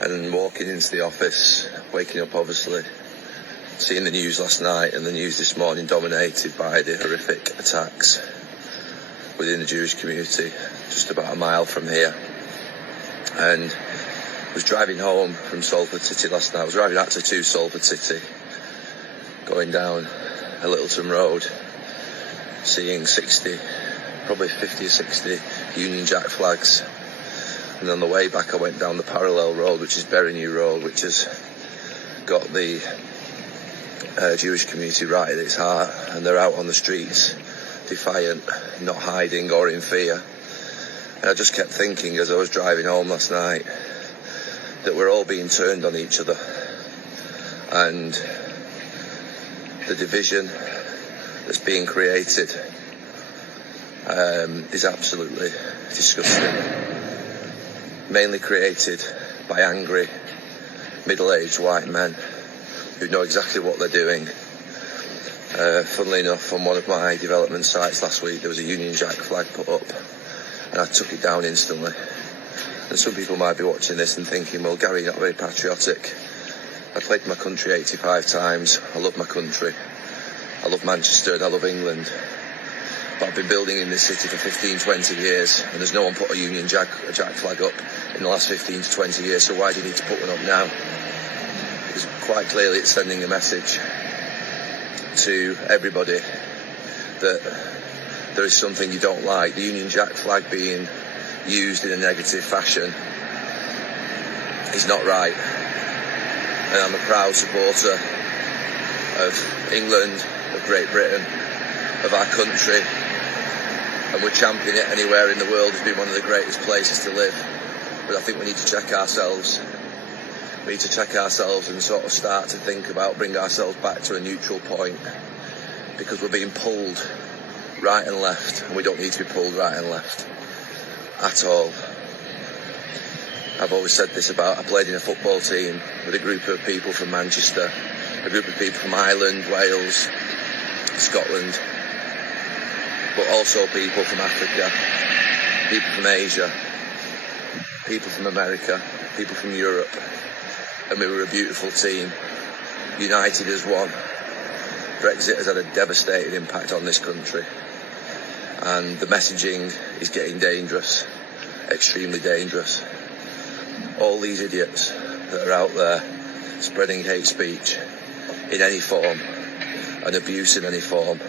And walking into the office, waking up obviously, seeing the news last night and the news this morning dominated by the horrific attacks within the Jewish community just about a mile from here. And I was driving home from Salford City last night. I was driving actually to Salford City, going down a Littleton Road, seeing 60, probably 50 or 60 Union Jack flags. And on the way back I went down the parallel road, which is Bury New Road, which has got the Jewish community right at its heart, and they're out on the streets, defiant, not hiding or in fear. And I just kept thinking as I was driving home last night that we're all being turned on each other, and the division that's being created is absolutely disgusting. Mainly created by angry, middle-aged white men who know exactly what they're doing. Funnily enough, on one of my development sites last week, there was a Union Jack flag put up, and I took it down instantly. And some people might be watching this and thinking, well, Gary, you're not very patriotic. I played for my country 85 times. I love my country. I love Manchester and I love England. But I've been building in this city for 15, 20 years, and there's no one put a Union Jack flag up in the last 15 to 20 years, so why do you need to put one up now? Because quite clearly it's sending a message to everybody that there is something you don't like. The Union Jack flag being used in a negative fashion is not right. And I'm a proud supporter of England, of Great Britain, of our country, and we're championing it anywhere in the world as being one of the greatest places to live. But I think we need to check ourselves. We need to check ourselves and sort of start to think about bring ourselves back to a neutral point, because we're being pulled right and left, and we don't need to be pulled right and left at all. I've always said this about, I played in a football team with a group of people from Manchester, a group of people from Ireland, Wales, Scotland, but also people from Africa, people from Asia, people from America, people from Europe, and we were a beautiful team, united as one. Brexit has had a devastating impact on this country, and the messaging is getting dangerous, extremely dangerous. All these idiots that are out there spreading hate speech in any form and abuse in any form,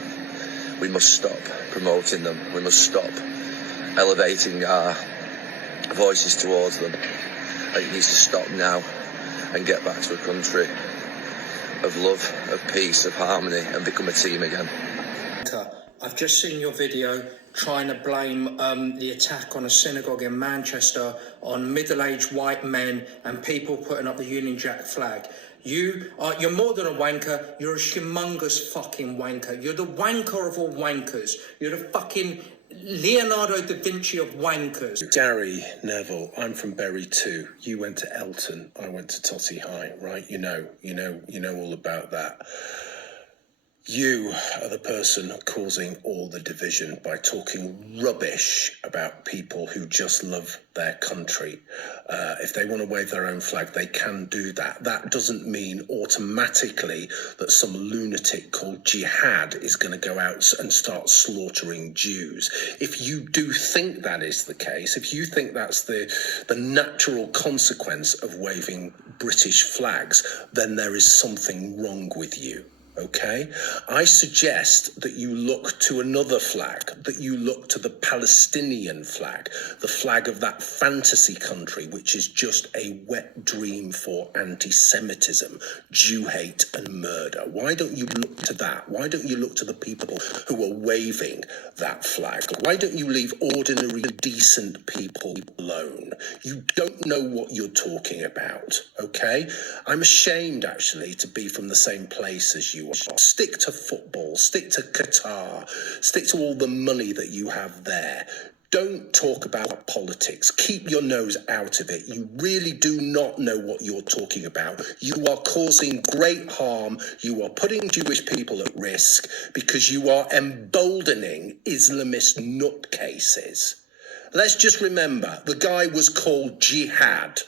we must stop promoting them. We must stop elevating our voices towards them. It needs to stop now and get back to a country of love, of peace, of harmony, and become a team again. I've just seen your video trying to blame the attack on a synagogue in Manchester on middle-aged white men and people putting up the Union Jack flag. You're more than a wanker, you're a humongous fucking wanker. You're the wanker of all wankers. You're the fucking Leonardo da Vinci of wankers. Gary, Neville, I'm from Bury too. You went to Elton, I went to Totty High, right? You know all about that. You are the person causing all the division by talking rubbish about people who just love their country. If they want to wave their own flag, they can do that. That doesn't mean automatically that some lunatic called Jihad is going to go out and start slaughtering Jews. If you do think that is the case, if you think that's the natural consequence of waving British flags, then there is something wrong with you. Okay, I suggest that you look to another flag, that you look to the Palestinian flag, the flag of that fantasy country, which is just a wet dream for anti-Semitism, Jew hate and murder. Why don't you look to that? Why don't you look to the people who are waving that flag? Why don't you leave ordinary, decent people alone? You don't know what you're talking about, okay? I'm ashamed, actually, to be from the same place as you. Stick to football, stick to Qatar, stick to all the money that you have there. Don't talk about politics. Keep your nose out of it. You really do not know what you're talking about. You are causing great harm. You are putting Jewish people at risk because you are emboldening Islamist nutcases. Let's just remember, the guy was called Jihad.